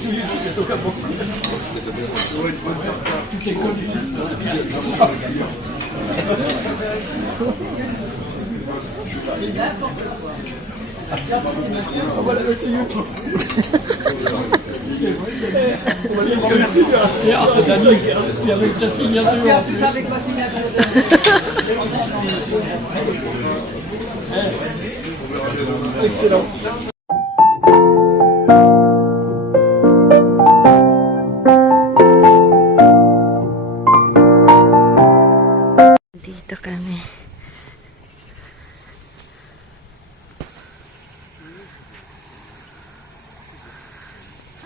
Avec ta signature. Avec ma signature. Excellent. Dito kami.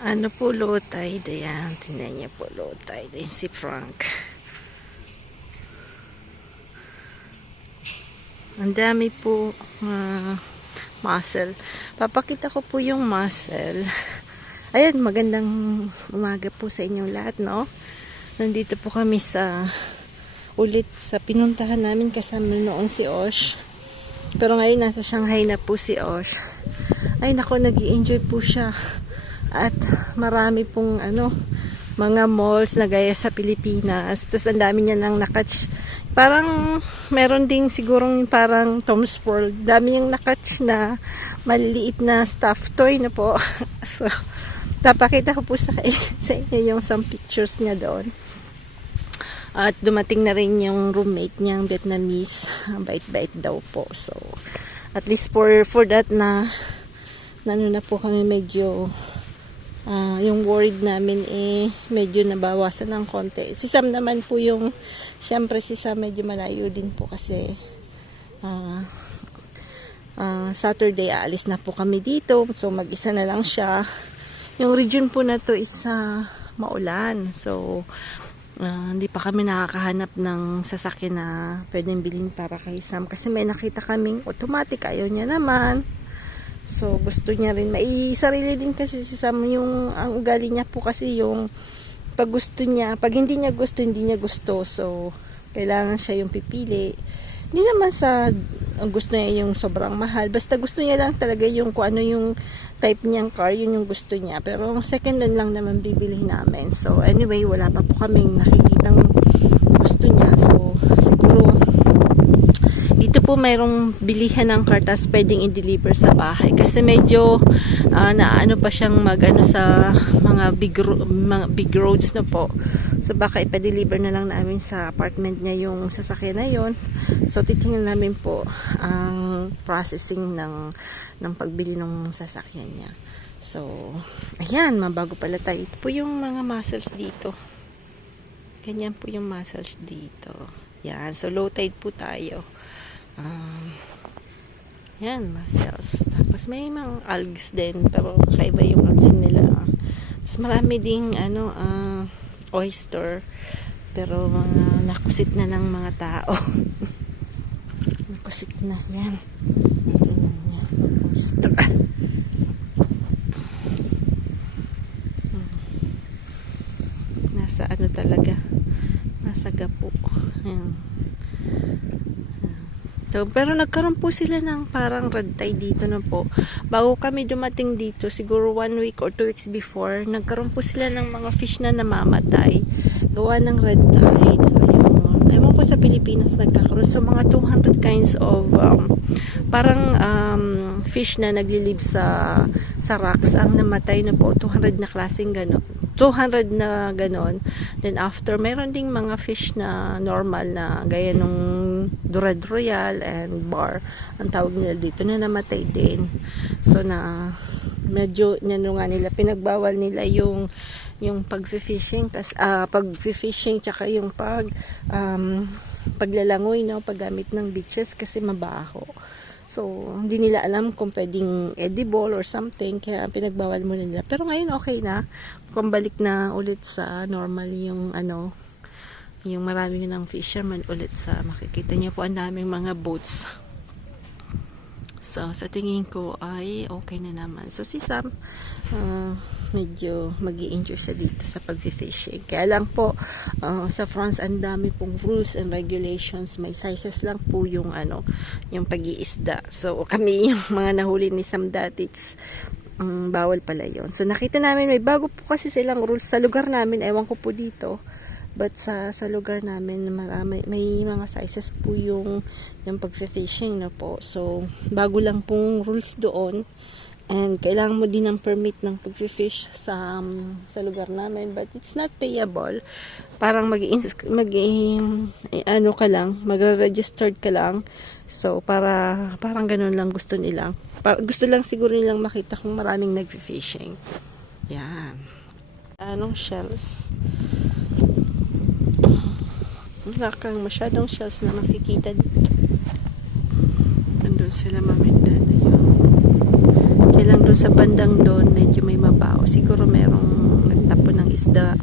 Ano po, low tide. Ayan, tingnan niyo po, low tide. Ayan si Frank. Ang dami po mussel. Papakita ko po yung mussel. Ayan, magandang umaga po sa inyong lahat, no? Nandito po kami ulit sa pinuntahan namin kasama noon si Osh. Pero ngayon nasa Shanghai na po si Osh. Ay nako, nag-i-enjoy po siya. At marami pong mga malls na gaya sa Pilipinas. Tapos ang dami niya nang nakatch. Parang meron ding sigurong parang Tom's World. Dami yung nakatch na maliliit na stuffed toy na po. So, napakita ko po sa inyo yung some pictures niya doon. At dumating na rin yung roommate niyang Vietnamese. Bait-bait daw po. So, at least for that na na po kami medyo yung worried namin medyo nabawasan ng konti. Si Sam naman po syempre si Sam medyo malayo din po kasi Saturday aalis na po kami dito. So, mag-isa na lang siya. Yung region po na to is maulan. So, hindi pa kami nakakahanap ng sasakyan na pwedeng bilhin para kay Sam kasi may nakita kaming automatic, ayaw niya naman. So gusto niya rin sarili din kasi si Sam, ang ugali niya po kasi yung pag gusto niya, pag hindi niya gusto, so kailangan siya yung pipili. Hindi naman ang gusto niya yung sobrang mahal, basta gusto niya lang talaga yung kung ano yung type niyang car, yun yung gusto niya. Pero second hand lang naman bibili namin. So anyway, wala pa po kaming nakikitang gusto niya. So siguro dito po mayroong bilihan ng car tas pwedeng i-deliver sa bahay kasi medyo naano pa siyang sa mga big roads na po. So baka ipa-deliver na lang namin sa apartment niya yung sasakyan na yon. So titingnan namin po ang processing ng pagbili ng sasakyan niya. So ayan, mabago pala tayo. Ito po yung mga mussels dito. Ganyan po yung mussels dito. Yan, so low tide po tayo. Yan, mussels. Tapos may mga algs din, pero kakaiba yung algs nila. Tapos marami ding oyster, pero mga nakusit na ng mga tao. Nakusit na, yan. Tingnan niya, oyster. Nasa talaga, nasa gapo. Yan. So, pero nagkaroon po sila ng parang red tide dito na po. Bago kami dumating dito, siguro 1 week or 2 weeks before, nagkaroon po sila ng mga fish na namamatay. Gawa ng red tide. Ayun. Ewan ko sa Pilipinas nagkakaroon. So, mga 200 kinds of parang fish na naglilive sa rocks ang namatay na po. 200 na klaseng gano'n. 200 na ganon. Then after, mayroon ding mga fish na normal na gaya nung Dorad Royal and Bar. Ang tawag nila dito na namatay din. So na medyo nga nila pinagbawal nila yung pag-fishing tsaka yung paglalangoy, no, paggamit ng beaches kasi mabaho. So, hindi nila alam kung pwedeng edible or something, kaya pinagbawal muna nila. Pero ngayon okay na. Kung balik na ulit sa normal yung marami ng fisherman ulit makikita niyo po ang daming mga boats. So, sa tingin ko ay okay na naman. So, si Sam, medyo mag-i-enjoy siya dito sa pag-fishing. Kaya lang po, sa France, ang dami pong rules and regulations. May sizes lang po yung pag-iisda. So, kami yung mga nahuli ni Sam dati, bawal pala yon. So nakita namin may bago po kasi silang rules sa lugar namin, ewan ko po dito. But sa lugar namin marami, may mga sizes po yung pag-fishing na po. So bago lang pong rules doon. And kailangan mo din ng permit ng pag-fish sa lugar namin, but it's not payable. Parang ano ka lang, magre-registered ka lang. So parang ganun lang gusto nilang. Gusto lang siguro nilang makita kung maraming nag-fishing. Yan. Anong shells? Wala kang masyadong shells na makikita dito. Nandun sila maminda na yun. Kaya lang doon sa bandang doon, medyo may mabaho. Siguro merong nagtapo ng isda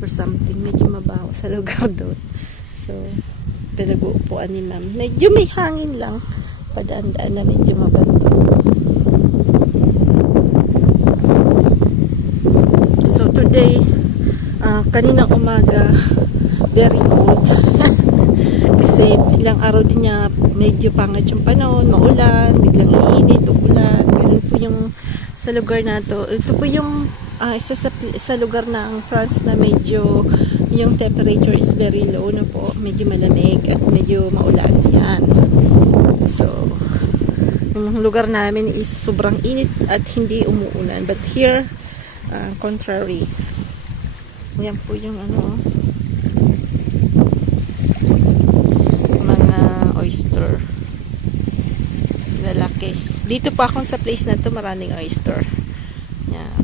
or something. Medyo mabaho sa lugar doon. So, pinag-uupuan ni ma'am. Medyo may hangin lang. Padaan-daan na medyo mabanto. So, today, kaninang umaga, very cold. Kasi ilang araw din niya medyo pangit yung panahon, maulan, biglang iinit, ulan. Ganun po yung sa lugar na to. Ito po yung isa sa lugar ng France na medyo yung temperature is very low na po. Medyo malamig at medyo maulan. Yan. So, yung lugar namin is sobrang init at hindi umuulan. But here, contrary. Yan po yung oyster. Lalaki. Dito pa akong sa place na to, maraming oyster. Yan.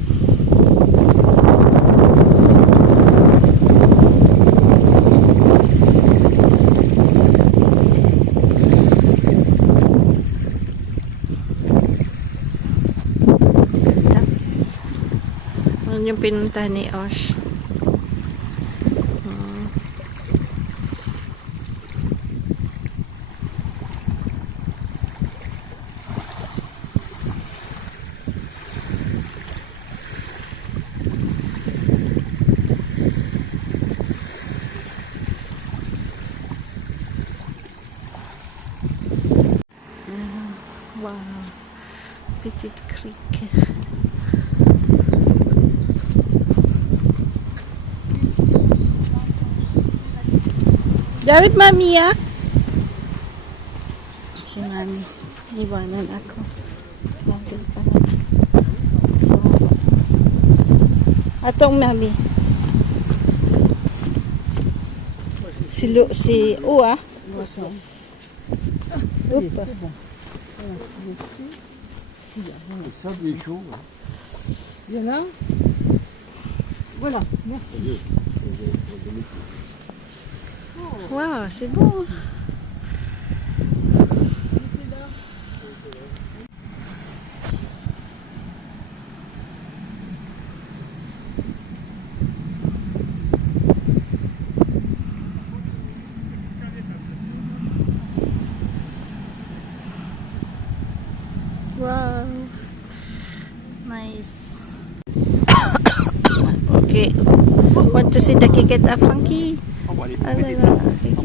Yan yung pinuntahan ni Osh. Wow, Petit Creek. Darit mami ya? Si mami, iwanan ako. Bakit pa na? Atong mami. Si Ua. Opa. Ça, il est chaud. Il y en a un. Voilà, merci. Wow, c'est bon. Wow, nice. Okay, want to see the kiketa Frankie? On va aller Ah plus là petit. là,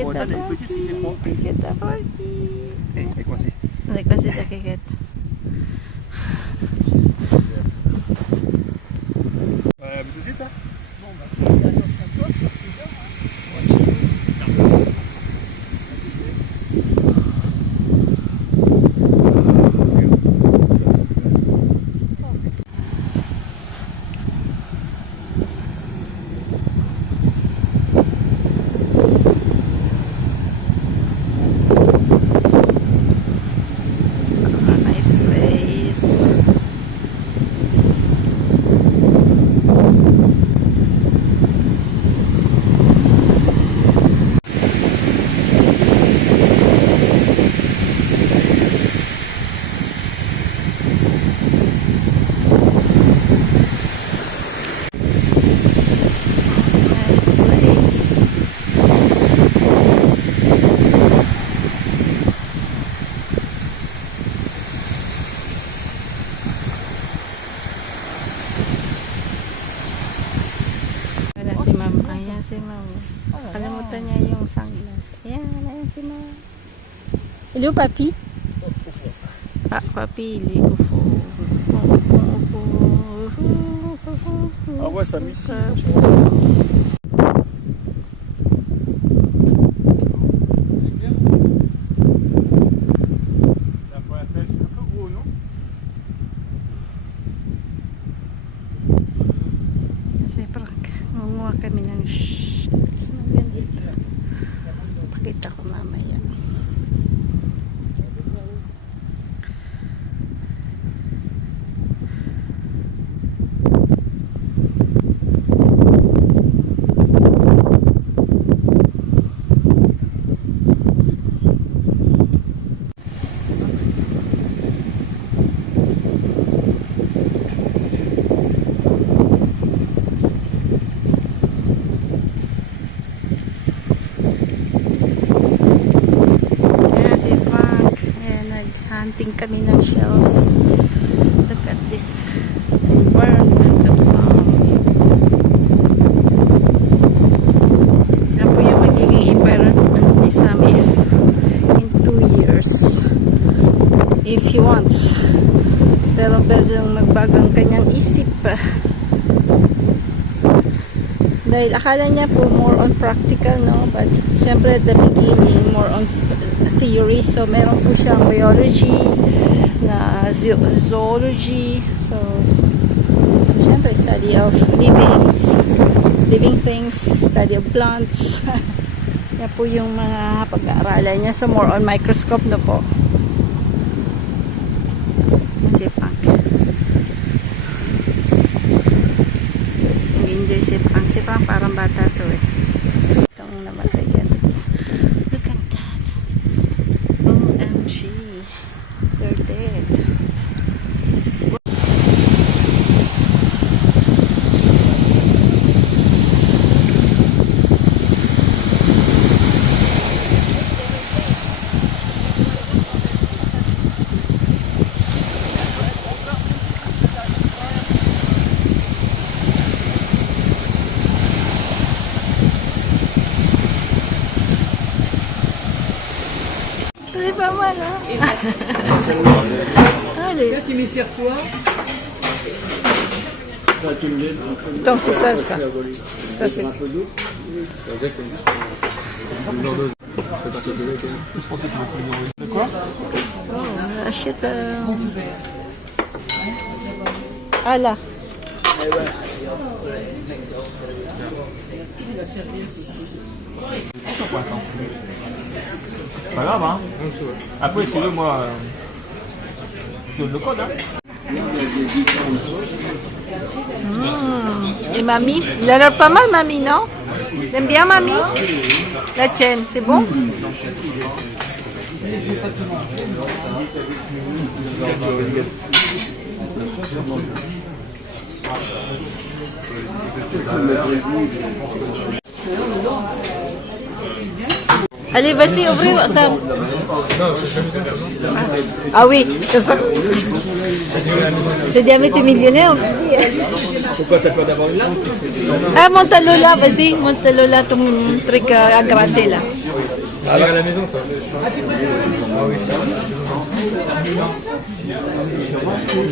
On va kiketa aller plus petit, c'est froid. Frankie, kiketa Frankie. C'est coincé. Like kasi the kiketa. Tout de suite, hein? Bon, bah, attention à toi, Nice place. Nice place. Wala si ma'am. Ayan si ma'am. Kalimutan niya yung sunglass. Ayan, ayan si ma'am. Hello, papi? Ah, papi, ligo po. Ah ouais, ça ici. Kasi parang nangunguha kami ng shots na ganito. Pakita ko mamaya. Hunting kami ng shells. Look at this environment of song. Yan po yung magiging environment ni Sam in 2 years. If he wants. Pero biglang nagbago ang kanyang isip. Dahil akala niya po more on practical, no? But syempre at the beginning, more on theory. So meron po siyang biology, na zoology. So syempre study of living things, study of plants. Yan po yung mga pag-aaralan niya. So more on microscope na po. Si Punk. Nag-enjoy si Punk. Si Punk parang bata to eh. Itong namatay yan. Look at that. OMG. They're dead. C'est pas mal, hein? Allez. Tu mets sur toi. Donc c'est ça, ça. Ça c'est ça. De quoi? Oh, achète. Ah là. Pas grave, hein. Après, si tu veux, moi, je donne le code, hein. Et mamie? Il a l'air pas mal, mamie, non? T'aimes bien, mamie? La tienne, c'est bon? Allez, vas-y, ouvrez ça. Ah oui, c'est ça. C'est diamètre millionnaire, on dit. Pourquoi t'as peur d'avoir une lampe? Ah, monte-le là, vas-y, monte-le là, ton truc à gratter là. Ah, à la maison, ça. Ah oui.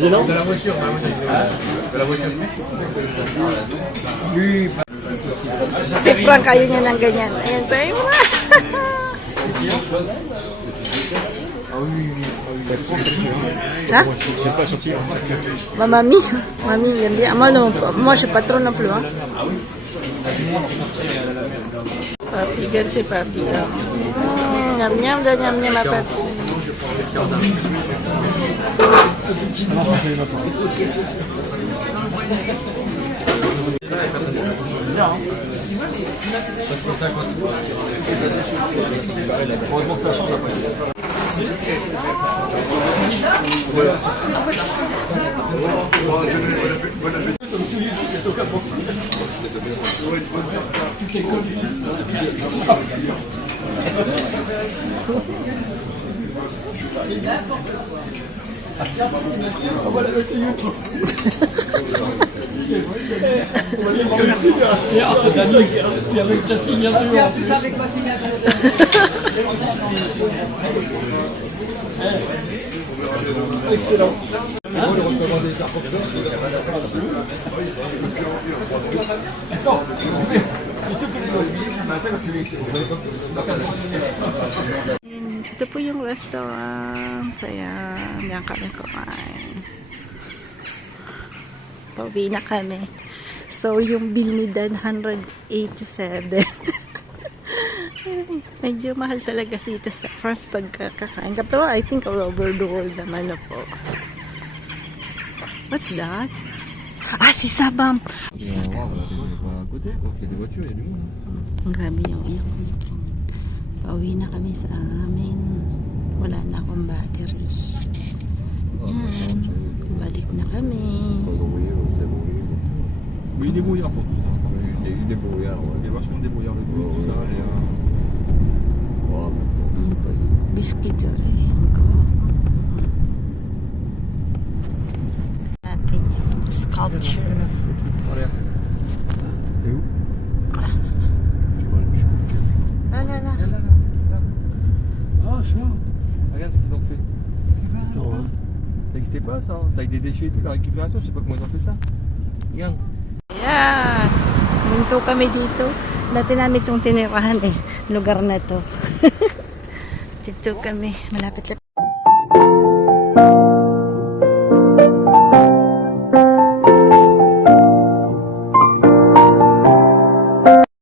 Gênant? De la voiture, de la voiture. Oui. Si Frank, ayaw niya ng ganyan. Ayan, sa'yo mo na. Hein? Ma mamie, il aime bien. Moi, non, moi je suis pas trop non plus. Hein. Papi, regarde c'est papi. Miam miam, miam miam, ma papi. Heureusement que ça change après. Voilà le petit YouTube. Avec ta signature. Avec ma signature. Excellent. And ito po yung restaurant. Ayan, yan kami kumain. Pauwi na kami. So, yung bill ni Dan, 187. Medyo mahal talaga dito sa first pagkakain. Pero I think all over the world naman na po. What's that? Ah, si Sabam! Grabe yung ipon. Pauwi na kami sa amin. Wala na akong battery. Yan. Balik na kami. Oui, il est débrouillard pour tout ça. Il est débrouillard, ouais. Il est vachement débrouillard avec tout ça. Et, Biscuit rin ko. Natin yung sculpture. Regarde. T'es où? La la la. Regarde là. Ah, chat. Regarde ce qu'ils ont fait. Ça n'existait pas ça. Ça avec des déchets et tout, la récupération, je sais pas comment ils ont fait ça. Regarde. Ayan. Minto kami dito. Dati namin itong tinirahan lugar na to. Dito kami. Malapit